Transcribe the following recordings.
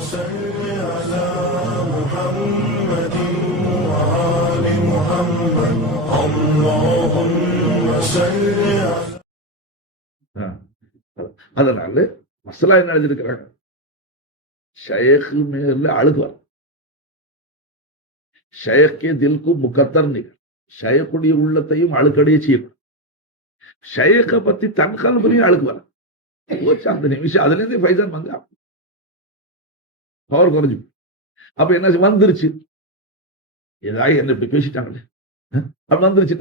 صل على محمد وآل محمد اللهم صل على. அதனால மசலா என்ன எழுதிருக்கிறாங்க, ஷேக் மேல அழுகுவார், ஷேக்கே தில்கு முகத்தர் நீர், ஷேக்குடைய உள்ளத்தையும் அழுக்கடைய செய்யணும். ஷேக்க பத்தி தன் கல்பனையும் அழுகுவார். அந்த நிமிஷம் அதுல இருந்து ஃபைசான் வந்து பவர் குறைஞ்சு. அப்ப என்ன வந்துருச்சு, ஏதாவது என்ன இப்படி பேசிட்டாங்களே அப்ப வந்துருச்சு,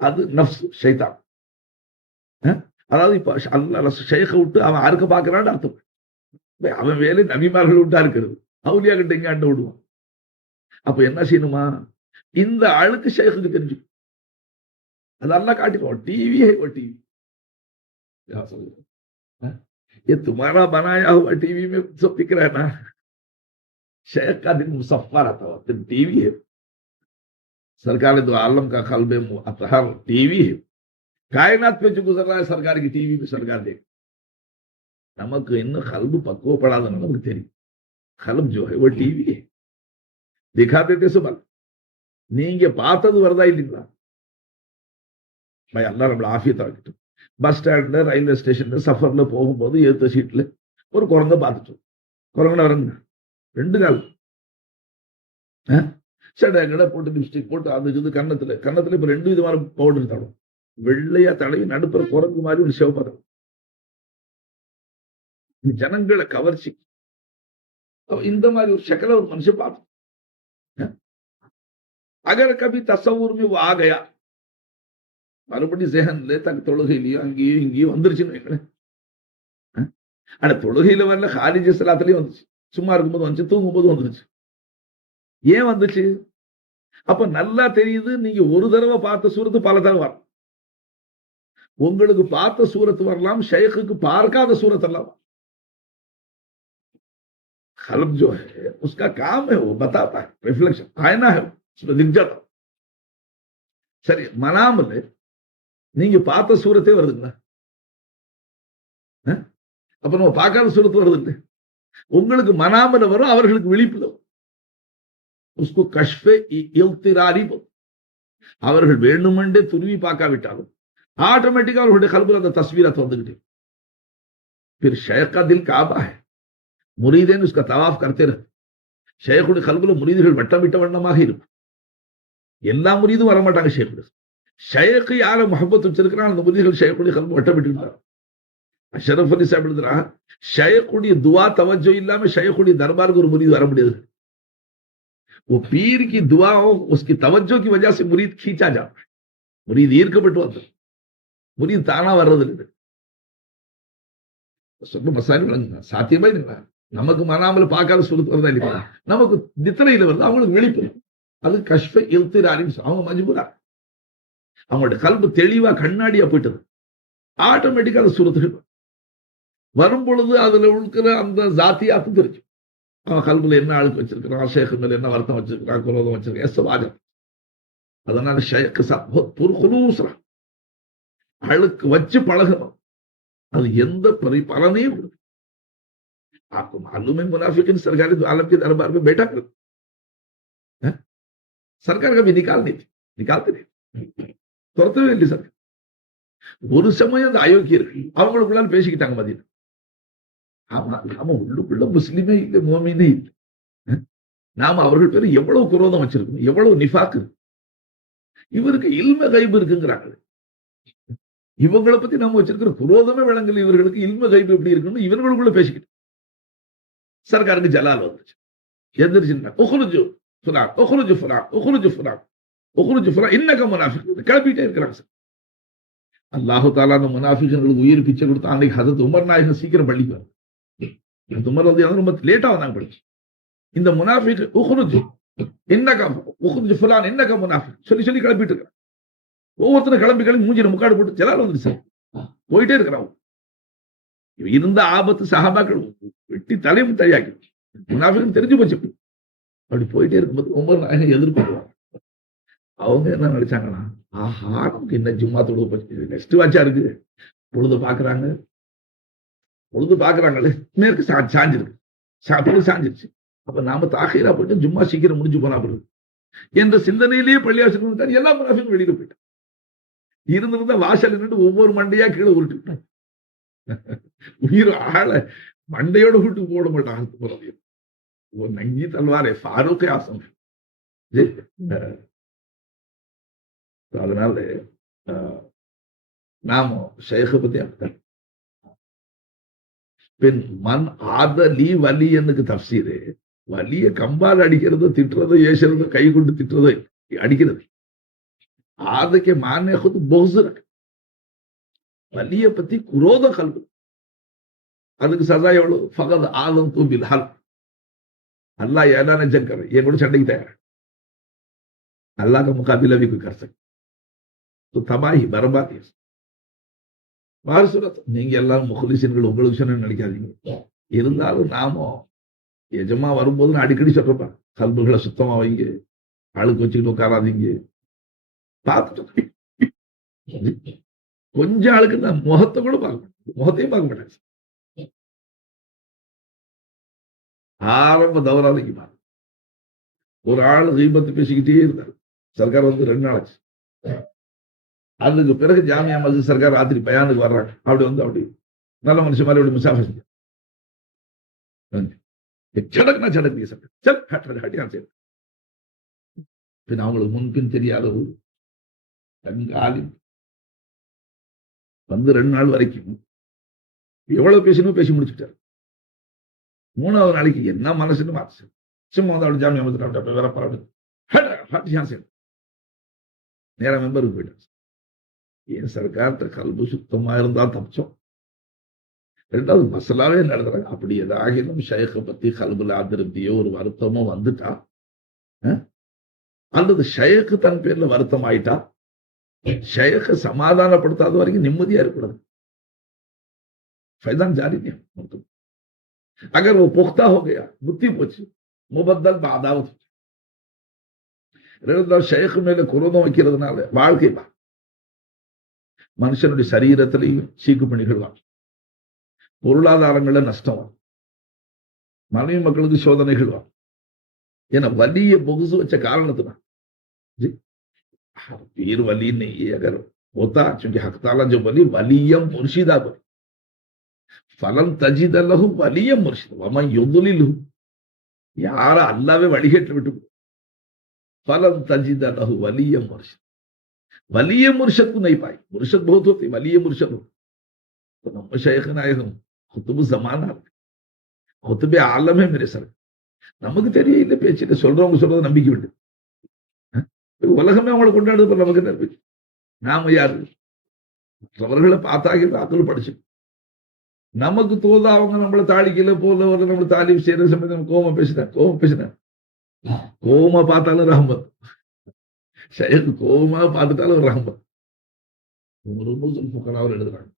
அது நஃப்ஸ் ஷைத்தான். அதாவது இப்ப அல்லாஹ் ஷேக்க விட்டு அவன் அறுக்க பாக்குறான்னு அர்த்தம். அவன் வேலை நபிமார்கள் விட்டா இருக்கிறது, அவுலியா கிட்ட இங்க அண்ட விடுவான். அப்ப என்ன செய்யணுமா, இந்த அழுக்கு ஷேக்குக்கு தெரிஞ்சு அது அல்லாஹ் காட்டிடுவான். டிவி है वो टीवी, ये तुम्हारा बनाया हुआ टीवी में सब दिख रहा है ना, शेख का दिन मुसफ्फा रहता हुआ टीवी है. सरकार दो आलम का कल्बे अतहर टीवी है. कायनात पे जो गुजर रहा है सरकार की टीवी में सरकार देख. நமக்கு இன்னும் கல்பு பக்குவப்படாதுன்னு நமக்கு தெரியும். கல்பு जो है वो टीवी है, दिखा देते सुबह. நீங்க பார்த்தது வருதா இல்லைங்களா? அல்லாஹ் நம்மள ஆஃபியத்தா இருக்கட்டும். பஸ் ஸ்டாண்ட்ல ரயில்வே ஸ்டேஷன்ல சஃபர்ல போகும்போது ஏத்த சீட்ல ஒரு குரங்க பார்த்துட்டோம். குரங்கன வரங்க 2 நாள் சடை கடை போட்டு லிப்ஸ்டிக் போட்டு அது இது கன்னத்துல இப்ப 2 விதமான பவுடர் தடும், வெள்ளையா தடவி நடுப்புற குரங்கு மாதிரி ஒரு சிவப்பதம். ஜனங்களை கவர்ச்சி இந்த மாதிரி ஒரு சக்கல ஒரு மனுஷன் பார்த்து அகர் கபி தசவூர் में वो आ गया, மறுபடி ஜெஹன்ல தன் தொழுகையிலயோ அங்கேயும் இங்கேயும் வந்துருச்சுன்னு வைங்களேன். ஆனா தொழுகையில வரல, ஹாரிஜ் ஸலாத்துலயும் வந்துச்சு, சும்மா இருக்கும்போது வந்துச்சு, தூங்கும்போது வந்துருச்சு. ஏன் வந்துச்சு? அப்ப நல்லா தெரியுது, நீங்க ஒரு தடவை பார்த்த சூரத்து பல தடவை வரலாம். உங்களுக்கு பார்த்த சூரத்து வரலாம், ஷேக்குக்கு பார்க்காத சூரத் எல்லாம். कल्ब जो है उसका काम है, वो बताता है, रिफ्लेक्शन आईना है, उसमें दिख जाता. சரி, மனாமல நீங்க பார்த்த சூரத்தே வருதுங்களா? அப்ப நம்ம பார்க்காத சூரத்து வருது. உங்களுக்கு மனாமல வரும், அவர்களுக்கு விழிப்புல வரும். உஸ்கு கஷ்ஃபே இல்திராரி, அவர்கள் வேண்டுமென்றே துருவி பார்க்காவிட்டாலும் ஆட்டோமேட்டிக்கா அவர்களுடைய கல்புல அந்த தஸ்வீரத்தை வந்துகிட்டு. फिर शेख का दिल काबा है, முரீதேன் उसका தவாஃப் करते रहते. ஷேக்குடைய கல்புல முரீதுகள் வட்டமிட்ட வண்ணமாக இருக்கும். எல்லா முரீதும் வரமாட்டாங்க ஷேக்குடைய. ஷேக்கு யார முஹப்பத் வச்சிருக்கிறான் அந்த முரீதுகள் ஷேக்குடைய கல்பு வட்டமிட்டு. அஷ்ரஃப் அலி சாஹிப் எழுதுறாங்க, ஷேக்குடைய துவா தவஜ்ஜோ இல்லாம ஷேக்குடைய தர்பாருக்கு ஒரு முரீது வர முடியாது. वो पीर की दुआओं उसकी तवज्जो की वजह से मुरीद खींचा जाता है, मुरीद ஈர்க்கப்பட்டு வந்து, मुरीद தானா வர்றது இல்லை. சொல்ல மசாலி சாத்தியமா இல்லைங்களா? நமக்கு மனாமல பார்க்காத சூரத்து வருதா இல்லையா? நமக்கு நித்திரையில வருது, அவங்களுக்கு விழிப்பு. அது கஷ்ஃபே இல்திராரின்னு சொல்லுவாங்க. அவங்க மஜ்பூரா, அவங்களுடைய கல்பு தெளிவா கண்ணாடியா போயிட்டது. ஆட்டோமேட்டிக்கா அந்த சூரத்துகள் வரும் பொழுது அதுல இருக்கிற அந்த ஜாத்தியாத்தும் தெரிஞ்சு. அவன் கல்புல என்ன அழுக்கு வச்சிருக்கிறான், ஷேக் மேல என்ன வருத்தம் வச்சிருக்கிறான், குரோதம் வச்சிருக்கான், அதனால ஷேக் அழுக்கு வச்சு பழகணும். அது எந்த பலனையும் கொடுக்கும். आपको मालूम है मुनाफिकीन सरकारी आलम के दरबार में बैठा कर, सरकार कभी निकालते नहीं, துரத்தவே இல்லை சார். ஒரு சமயம் அந்த அயோக்கியர்கள் அவங்களுக்குள்ளால பேசிக்கிட்டாங்க மதியம். ஆமா, நாம உள்ளுக்குள்ள முஸ்லிமே இல்லை, மோமினே இல்லை. நாம அவர்கள் பேரு எவ்வளவு குரோதம் வச்சிருக்கோம், எவ்வளவு நிஃபாக்கு. இவருக்கு இல்ம கைபு இருக்குங்கிறாங்க. இவங்களை பத்தி நம்ம வச்சிருக்கிற குரோதமே விளங்கல இவர்களுக்கு. இல்ம கைபு எப்படி இருக்குன்னு இவர்களுக்குள்ள பேசிக்கிட்டு சர்க்காருக்கு ஜலால் வந்துச்சு. எந்திரிச்சுன்னா உஹ்ருஜு ஃபுலான் உஹ்ருஜு ஃபுலான் உஹ்ருஜு ஃபுலான் உஹ்ருஜு ஃபுலான் இன்னக முனாஃபிக் கிளப்பிட்டே இருக்கிறாங்க சார். அல்லாஹு தஆலா அந்த முனாஃபிக்குகளுக்கு உயிர் பிச்சை கொடுத்து அன்னைக்கு ஹஜரத் உமர் நாயகம் சீக்கிரம் பள்ளிக்கு உமர் ரலியல்லாஹு ரொம்ப லேட்டா வந்தாங்க பள்ளி. இந்த முனாஃபிக் உஹ்ருஜு இன்னக உஹ்ருஜு ஃபுலான் இன்னக முனாஃபிக் சொல்லி சொல்லி கிளப்பிட்டு இருக்காங்க. ஒவ்வொருத்தரும் கிளம்பி மூஞ்சில முக்காடு போட்டு ஜலால் வந்துருச்சு சார். போயிட்டே இருக்கிறாங்க. இருந்த ஆபத்து சஹாபாக்கள் வெட்டி தலையும் தயாக்கி முனாஃபிக் தெரிஞ்சு போச்சு. அப்படி போயிட்டே இருக்கும்போது உமர் நாயகம் எதிர்பார்க்குவாங்க. அவங்க என்ன நினைச்சாங்கன்னா, ஆஹா நமக்கு என்ன ஜும்மா தொழுது போச்சு, நெக்ஸ்ட் வாட்சா இருக்கு. பொழுது பாக்குறாங்களே மேற்கு சாஞ்சிருக்கு. அப்படி சாஞ்சிருச்சு. அப்ப நாம தாகையிலா போயிட்டு ஜும்மா சீக்கிரம் முடிஞ்சு போனா போறது என்ற சிந்தனையிலேயே பள்ளியாசல் எல்லா முனாஃபிக்கும் வெளியில போயிட்டான். இருந்திருந்த வாசல் நின்று ஒவ்வொரு மண்டையா கீழே உருட்டுட்டான். உயிர் ஆள மண்டையோட விட்டு போட மாட்டான். நங்கி தல்வாரே ஃபாரூக் ஆசம். அதனால நாம ஷேഖ பத்தி அப்படித்தான். பின் மண் ஆதலி வலி எனக்கு தப்சீரு வலிய கம்பால் அடிக்கிறது, திட்டுறது, ஏசுறது, கை கொண்டு திட்டுறது, அடிக்கிறது. ஆதக்கு மானே பொகுசு வலிய பத்தி குரோத கல்வி. அதுக்கு சதா எவ்வளவு ஃபகத் ஆதம் தூபில் ஹல். अल्लाह ऐलान जंग कर ये கூட சண்டைக்கு தயார். अल्लाह का मुकाबला भी कोई कर सकता तो तबाही बर्बादी. மாறுசுரத் நீங்க எல்லாரும் முஹ்லிசீன்கள் உங்களுக்கு சொன்ன நினைக்காதீங்க. இருந்தாலும் நாம எஜமா வரும்போது நான் அடிக்கடி சொல்றப்பா, கல்புகளை சுத்தமா வைங்க, ஆளுக்கு வச்சுக்கிட்டு உட்காராதீங்க. பார்த்துட்டு கொஞ்சம் ஆளுக்கு நான் முகத்தை கூட பார்க்க மாட்டேன், முகத்தையும் பார்க்க மாட்டேன். ஆரம்ப தவறாதைக்கு ஒரு ஆள் கீபத்து பேசிக்கிட்டே இருந்தார். சர்க்கார் வந்து 2 நாள் ஆச்சு. அதுக்கு பிறகு ஜாமியா மஸ்ஜித் சர்க்கார் ராத்திரி பயானுக்கு வர்றாங்க. அப்படி வந்து அப்படி நல்ல மனுஷன் மாதிரி அப்படி முசாஃபா செஞ்சு சடக்குனா சடக்கு சல் ஹட்டியான் சரி. பின் அவங்களுக்கு முன்பின் தெரியாத ஒரு கண்காலி வந்து 2 நாள் வரைக்கும் எவ்வளவு பேசணும் பேசி முடிச்சுட்டாரு. 3வது நாளைக்கு என்ன மனசுன்னு மாத்து சும்மா வந்து அப்படி ஜாமியா மஸ்ஜித் வரப்பா நேர மெம்பருக்கு போயிட்டாங்க. ஏன் சர்க்கார்ட்ட கல்பு சுத்தமா இருந்தா தப்பிச்சோம். 2வது மசலாவே நடத்துறாங்க. அப்படி ஏதாகிலும் ஷேഖ பத்தி கல்புல அதிருப்தியோ ஒரு வருத்தமோ வந்துட்டா, அல்லது ஷேഖ தன் பேர்ல வருத்தம் ஆயிட்டா, ஷேഖ சமாதானப்படுத்தாத வரைக்கும் நிம்மதியா இருக்கக்கூடாது. फैजान जारी नहीं मतलब अगर वो पुख्ता हो गया बुद्धि போச்சு முபத்தல் பாதாவத். 2வது ஷேഖ மேல குரோதம் வைக்கிறதுனால வாழ்க்கை மனுஷனுடைய சரீரத்திலையும் சீக்கு பணிகள் வரும், பொருளாதாரங்கள்ல நஷ்டம் வரும், மனைவி மக்களுக்கு சோதனைகள் வரும். ஏன்னா வலிய பொகுசு வச்ச காரணத்துதான். पीर वली नहीं अगर होता, चूंकि हक ताला जो वली वलीयम मुर्शिदा बनी फलन तजिद लहु वलीयम मुर्शिद वमन युदलिलहु यार अल्लाहवे वழிகேட்டு விட்டு फलन तजिद लहु वलीयम मुर्शिद. वलीय मुर्शद को नहीं पाई. मुर्शद बहुत होते, वलीय मुर्शद हो तो நம்ம ஷேഖனா ஆகும் குத்துபு ஜமானா குத்துபே ஆலமே मेरे सर. நமக்கு தெரியல பேச்சில சொல்றவங்க சொல்றது நம்பிக்கை விட்டு உலகமே அவங்களை கொண்டாடுது. நமக்கு என்ன இருக்கு? நாம யாரு? அவர்களை பார்த்தாங்க அக்கள் படிச்சு நமக்கு தோதா அவங்க நம்மளை தாளிக்கல போல நம்மளை தாலீம் செய்யற சமயத்தில் கோபம் பேசினேன் கோபமா பார்த்தாலும் ரஹமத். ஷேഖ் கோபமா பார்த்துட்டாலும் ரஹமத். அவர் எழுதுறாங்க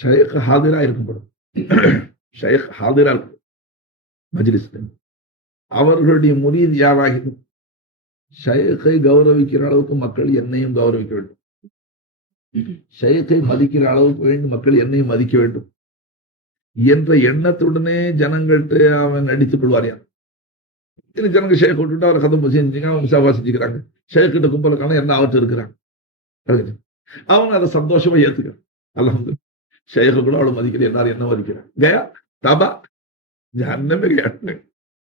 ஷேഖ் ஹாதிரா இருக்கும்படும் ஷேഖ் ஹாதிரா இருக்கும் மஜ்லிஸ் அவர்களுடைய முரீத் யாராகிடும் ஷேഖை கௌரவிக்கிற அளவுக்கு மக்கள் என்னையும் கௌரவிக்க வேண்டும், ஷேഖை மதிக்கிற அளவுக்கு வேண்டும் மக்கள் என்னையும் மதிக்க வேண்டும் என்ற எண்ணத்துடனே ஜனங்கள்கிட்ட அவன் நடித்துக் கொள்வாரியான். ஜனங்க ஷேഖ் விட்டுட்டு அவர் கதம் செஞ்சுங்க, அவங்க முசாஃபா செஞ்சுக்கிறாங்க. ஷேக்கிட்ட கும்பலுக்கான என்ன அவற்று இருக்கிறாங்க. அவங்க அதை சந்தோஷமா ஏத்துக்கிறான். அல்ஹம்துலில்லாஹ் ஷேഖ கூட அவளை மதிக்கிற எல்லாரும் என்ன மதிக்கிறாங்க. கயா தபா ஜஹன்னமே கயா